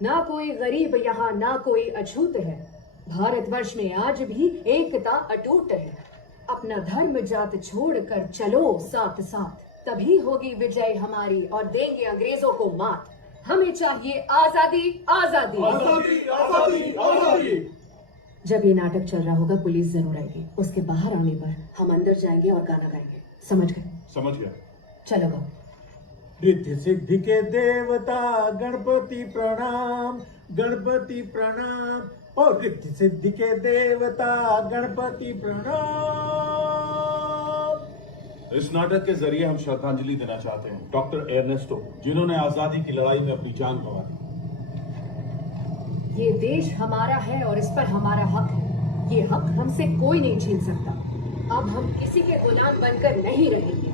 ना कोई गरीब यहाँ ना कोई अछूत है। भारतवर्ष में आज भी एकता अटूट है। अपना धर्म जात छोड़कर चलो साथ साथ, तभी होगी विजय हमारी और देंगे अंग्रेजों को मात। हमें चाहिए आजादी आजादी आजादी आजादी आजादी। जब ये नाटक चल रहा होगा पुलिस जरूर आएगी। उसके बाहर आने पर हम अंदर जाएंगे और गाना गाएंगे। समझ गए? समझ गया। चलो गाओ। रिद्धि सिद्धि के देवता गणपति प्रणाम, गणपति प्रणाम। और रिद्धि सिद्धि के देवता गणपति प्रणाम। इस नाटक के जरिए हम श्रद्धांजलि देना चाहते हैं डॉक्टर एर्नेस्टो को, जिन्होंने आजादी की लड़ाई में अपनी जान गंवा दी। ये देश हमारा है और इस पर हमारा हक है। ये हक हमसे कोई नहीं छीन सकता। अब हम किसी के गुलाम बनकर नहीं रहेंगे।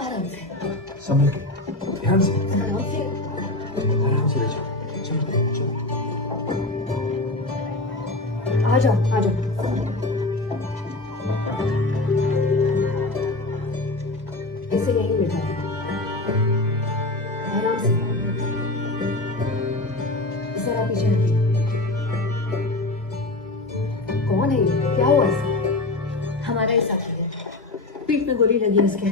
आराम से, संभल के, ध्यान से, आराम से। आराम से ले जाओ। चलो चलो। आ जाओ आ जाओ। इसे यहीं बैठा दो। आराम से। जरा पीछे हटिए। कौन है ये? क्या हुआ इसे? हमारा ही साथी है। पीठ में गोली लगी उसके।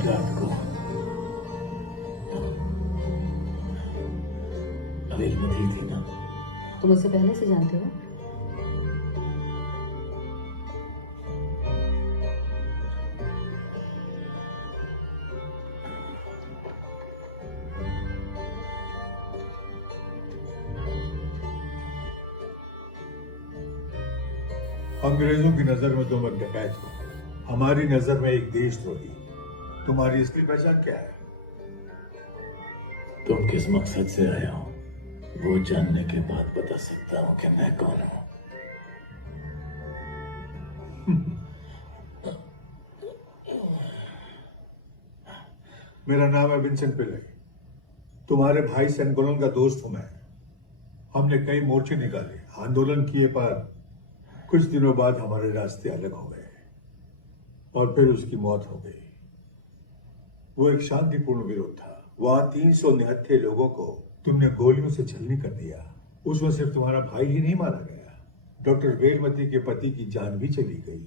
रात को अनिलमती थी ना? तुम उसे पहले से जानते हो? अंग्रेजों की नजर में तुम एक डकैत हो, हमारी नजर में एक देशद्रोही। तुम्हारी असली पहचान क्या है? तुम किस मकसद से आए हो वो जानने के बाद बता सकता हूं कि मैं कौन हूं। मेरा नाम है विंसेंट पिल्ले। तुम्हारे भाई सेनगोलन का दोस्त हूं मैं। हमने कई मोर्चे निकाले, आंदोलन किए, पर कुछ दिनों बाद हमारे रास्ते अलग हो गए और फिर उसकी मौत हो गई। वो एक शांतिपूर्ण विरोध था। वहां 300 निहत्थे लोगों को तुमने गोलियों से छलनी कर दिया। उसमें सिर्फ तुम्हारा भाई ही नहीं मारा गया, डॉक्टर वेलमती के पति की जान भी चली गई।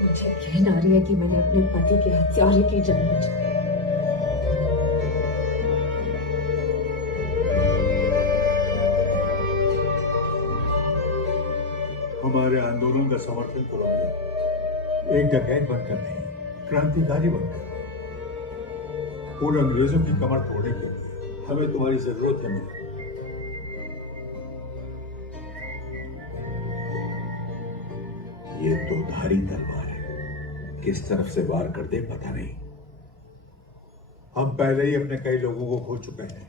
मुझे घृणा आ रही है कि मैंने अपने पति के हत्यारे की जान बचाई। हमारे आंदोलन का समर्थन करो मुझे। एक डकैत बनकर नहीं, क्रांतिकारी बनकर। उन अंग्रेजों की कमर तोड़ने के लिए हमें तुम्हारी जरूरत है मुझे। ये तो धारी तलवार है, किस तरफ से वार कर दे पता नहीं। हम पहले ही अपने कई लोगों को खो चुके हैं।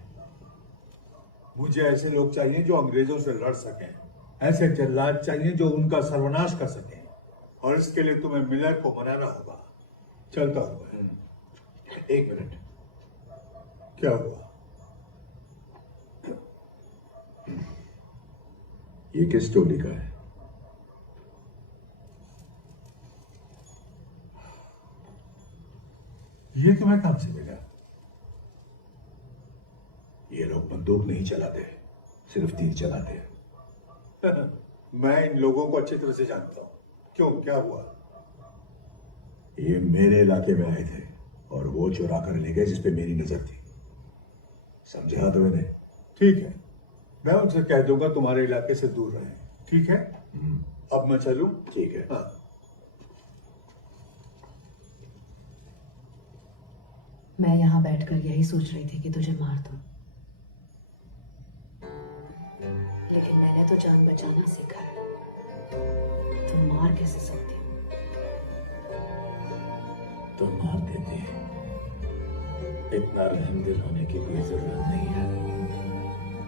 मुझे ऐसे लोग चाहिए जो अंग्रेजों से लड़ सकें, ऐसे जल्लाद चाहिए जो उनका सर्वनाश कर सकें, और इसके लिए तुम्हें मिलर को मनाना होगा। चलता हुआ। एक मिनट, क्या हुआ? ये किस टोली का है? ये तुम्हें कहां से मिला? ये लोग बंदूक नहीं चलाते, सिर्फ तीर चलाते हैं। मैं इन लोगों को अच्छी तरह से जानता हूं। क्यों, क्या हुआ? ये मेरे इलाके में आए थे और वो चुरा कर ले गए जिस पे मेरी नजर थी। समझा तो मैंने। ठीक है, मैं उनसे कह दूंगा तुम्हारे इलाके से दूर रहे। ठीक है, अब मैं चलूं? ठीक है। हाँ। मैं यहाँ बैठकर यही सोच रही थी कि तुझे मार दूं, लेकिन मैंने तो जान बचाना सीखा है। तुम मार कैसे सकती हो? तो मार देते हैं, इतना रहम दिल होने की कोई जरूरत नहीं है।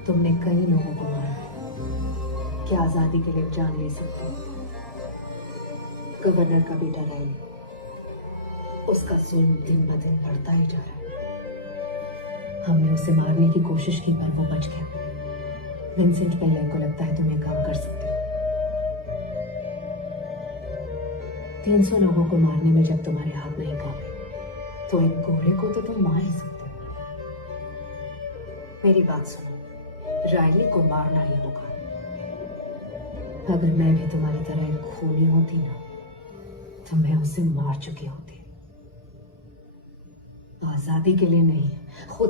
तुमने कई लोगों को मारा है, क्या आजादी के लिए जान ले सकते हो? गवर्नर का बेटा रैली, उसका जुल्म दिन ब दिन बढ़ता ही जा रहा है। हमने उसे मारने की कोशिश की पर वो बच गया। विंसेंट पेलेन को लगता है तुम ये काम कर सकते हो। 300 लोगों को मारने में जब तुम्हारे हाथ नहीं कांपे, तो एक गोरे को तो तुम मार ही सकते हो। मेरी बात सुनो, रायली को मारना ही होगा। अगर मैं भी तुम्हारी तरह एक खूनी होती ना, तो मैं उसे मार चुकी होती। आजादी के लिए नहीं, खुद के